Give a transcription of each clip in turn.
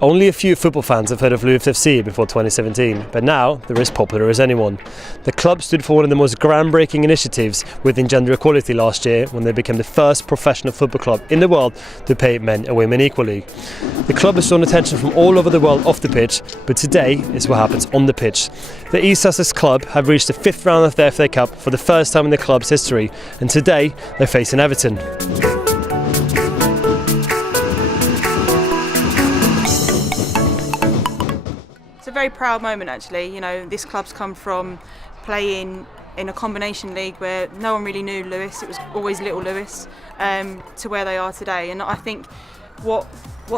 Only a few football fans have heard of Lewes FC before 2017, but now they're as popular as anyone. The club stood for one of the most groundbreaking initiatives within gender equality last year when they became the first professional football club in the world to pay men and women equally. The club has shown attention from all over the world off the pitch, but today is what happens on the pitch. The East Sussex club have reached the 5th round of the FA Cup for the first time in the club's history, and today they're facing Everton. It's a very proud moment actually. You know, this club's come from playing in a combination league where no one really knew Lewes, it was always Little Lewes, to where they are today. And I think what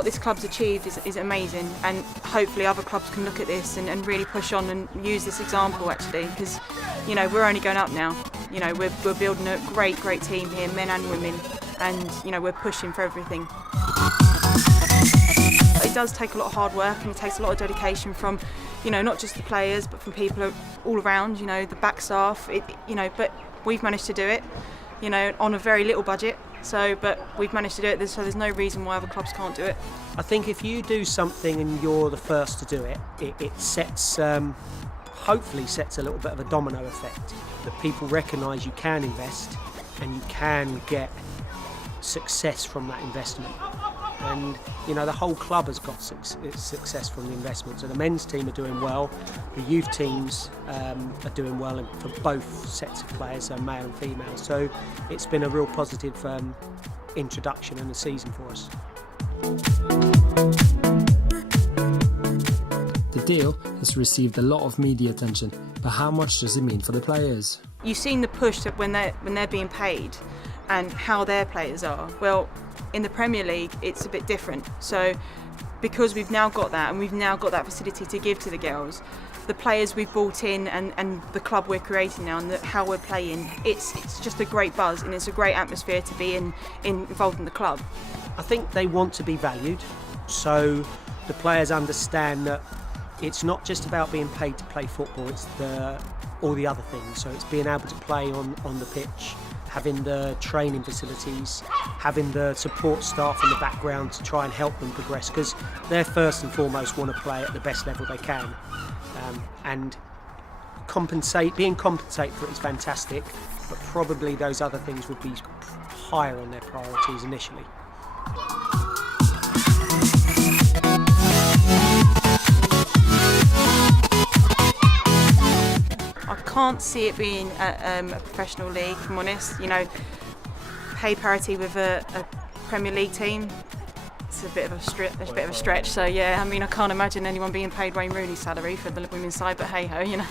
this club's achieved is amazing, and hopefully other clubs can look at this and really push on and use this example actually, because you know, we're only going up now. You know, we're building a great team here, men and women, and you know, we're pushing for everything. It does take a lot of hard work, and it takes a lot of dedication from, you know, not just the players but from people all around, you know, the back staff, you know, but we've managed to do it, you know, on a very little budget, but we've managed to do it, so there's no reason why other clubs can't do it. I think if you do something and you're the first to do it, it sets, hopefully sets a little bit of a domino effect, that people recognise you can invest and you can get success from that investment. And you know, the whole club has got success from the investment. So the men's team are doing well, the youth teams are doing well for both sets of players, so male and female. So it's been a real positive introduction and a season for us. The deal has received a lot of media attention, but how much does it mean for the players? You've seen the push that when they're being paid and how their players are. Well, in the Premier League it's a bit different, so because we've now got that and we've now got that facility to give to the girls, the players we've brought in and the club we're creating now and how we're playing, it's just a great buzz and it's a great atmosphere to be involved in the club. I think they want to be valued, so the players understand that it's not just about being paid to play football, it's all the other things. So it's being able to play on the pitch, having the training facilities, having the support staff in the background to try and help them progress, because they first and foremost want to play at the best level they can, and being compensated for it is fantastic, but probably those other things would be higher on their priorities initially. I can't see it being a professional league, if I'm honest. You know, pay parity with a Premier League team, it's a bit of a stretch. So yeah, I mean, I can't imagine anyone being paid Wayne Rooney's salary for the women's side, but hey ho, you know.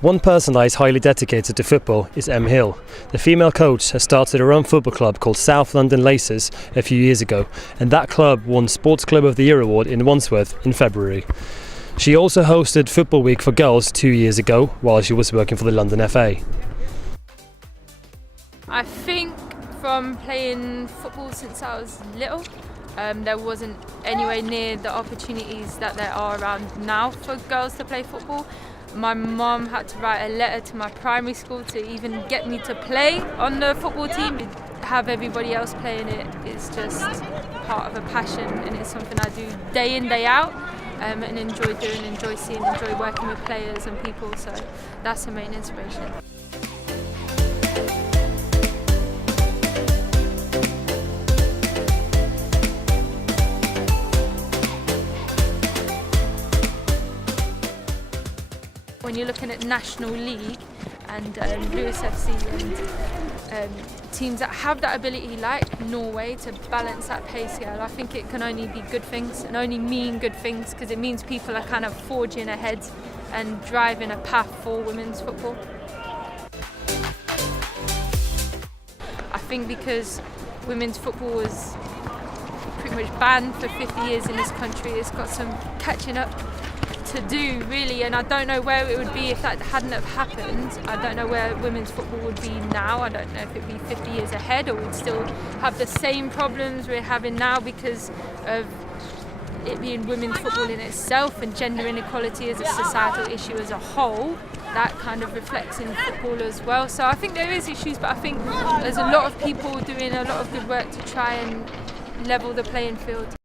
One person that is highly dedicated to football is Em Hill. The female coach has started her own football club called South London Laces a few years ago, and that club won Sports Club of the Year award in Wandsworth in February. She also hosted Football Week for Girls 2 years ago while she was working for the London FA. I think from playing football since I was little, there wasn't anywhere near the opportunities that there are around now for girls to play football. My mum had to write a letter to my primary school to even get me to play on the football team. Have everybody else playing it is just part of a passion, and it's something I do day in, day out, and enjoy doing, enjoy seeing, enjoy working with players and people, so that's the main inspiration. When you're looking at National League and Lewes FC and teams that have that ability like Norway to balance that pay scale, I think it can only be good things and only mean good things, because it means people are kind of forging ahead and driving a path for women's football. I think because women's football was pretty much banned for 50 years in this country, it's got some catching up to do really, and I don't know where it would be if that hadn't have happened. I don't know where women's football would be now. I don't know if it'd be 50 years ahead or we'd still have the same problems we're having now because of it being women's football in itself and gender inequality as a societal issue as a whole. That kind of reflects in football as well. So I think there is issues, but I think there's a lot of people doing a lot of good work to try and level the playing field.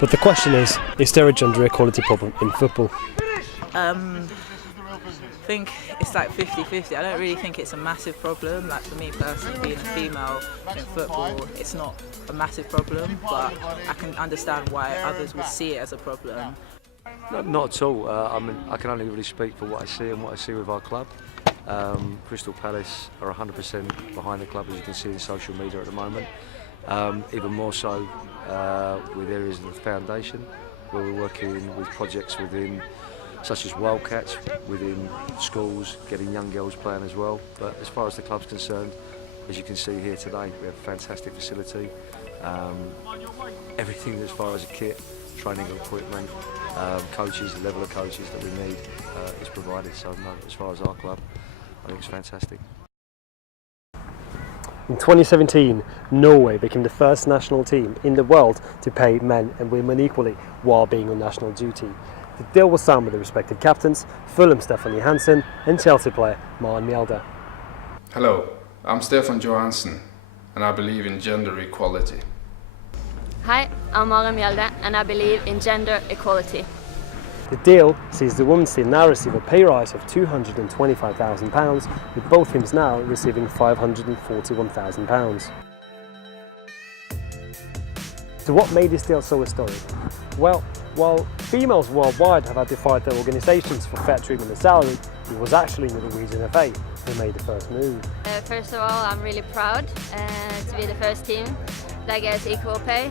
But the question is there a gender equality problem in football? I think it's like 50-50. I don't really think it's a massive problem. Like for me personally, being a female in football, it's not a massive problem, but I can understand why others would see it as a problem. Not at all. I mean, I can only really speak for what I see and what I see with our club. Crystal Palace are 100% behind the club, as you can see in social media at the moment. Even more so with areas of the foundation, where we're working with projects within, such as Wildcats, within schools, getting young girls playing as well. But as far as the club's concerned, as you can see here today, we have a fantastic facility. Everything as far as a kit, training equipment, coaches, the level of coaches that we need is provided. So no, as far as our club, I think it's fantastic. In 2017, Norway became the first national team in the world to pay men and women equally while being on national duty. The deal was signed with the respected captains, Fulham Stephanie Hansen and Chelsea player Maren Mjelde. Hello, I'm Stefan Johansson and I believe in gender equality. Hi, I'm Maren Mjelde and I believe in gender equality. The deal sees the women's team now receive a pay rise of £225,000, with both teams now receiving £541,000. So what made this deal so historic? Well, while females worldwide have identified their organisations for fair treatment and salary, it was actually the Norwegian FA who made the first move. First of all, I'm really proud to be the first team that gets equal pay.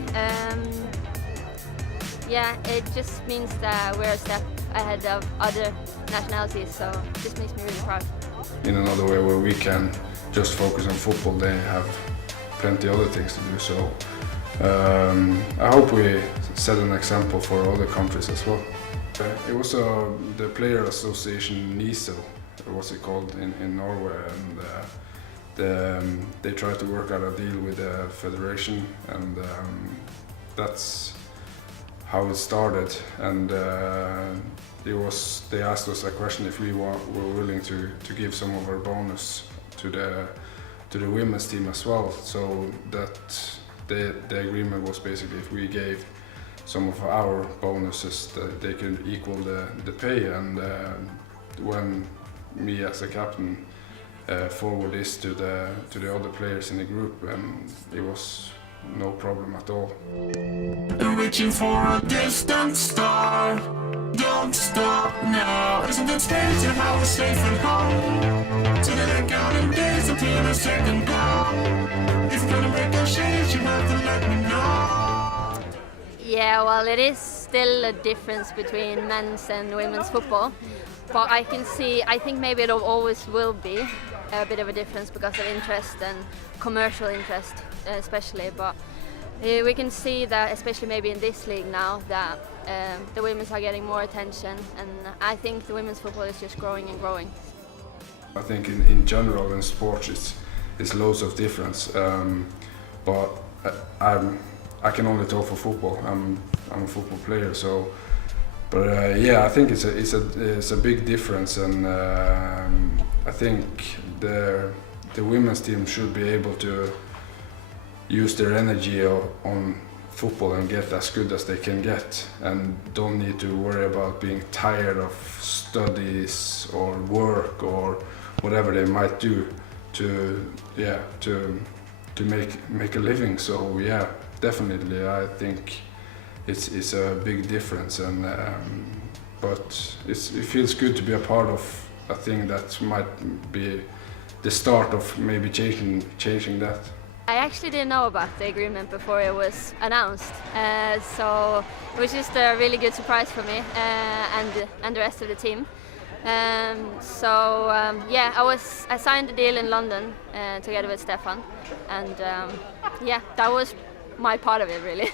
Yeah, it just means that we're a step ahead of other nationalities, so it just makes me really proud. In another way where we can just focus on football, they have plenty other things to do, so I hope we set an example for other countries as well. It was the Player Association NISO, what's it called, in Norway, and they tried to work out a deal with the federation, and that's how it started. And they asked us a question if we were willing to give some of our bonus to the women's team as well. So that the agreement was basically if we gave some of our bonuses, that they could equal the pay. And when me as a captain forward this to the other players in the group, it was no problem at all. Reaching for a distant star, don't stop now. Isn't it strange how we're safe at home? Today counting days until the second goal. If you're gonna make a change, you have to let me know. Yeah, well, it is still a difference between men's and women's football, but I think maybe it always will be a bit of a difference because of interest and commercial interest especially, but we can see that especially maybe in this league now that the women's are getting more attention, and I think the women's football is just growing and growing. I think in general in sports it's loads of difference, but I can only talk for football. I'm a football player, so. But yeah, I think it's a big difference, and I think the women's team should be able to use their energy on football and get as good as they can get, and don't need to worry about being tired of studies or work or whatever they might do to make a living. So yeah, definitely I think it's a big difference, and but it feels good to be a part of a thing that might be the start of maybe changing that. I actually didn't know about the agreement before it was announced, so it was just a really good surprise for me and the rest of the team. Yeah, I signed the deal in London together with Stefan, and yeah, that was my part of it really.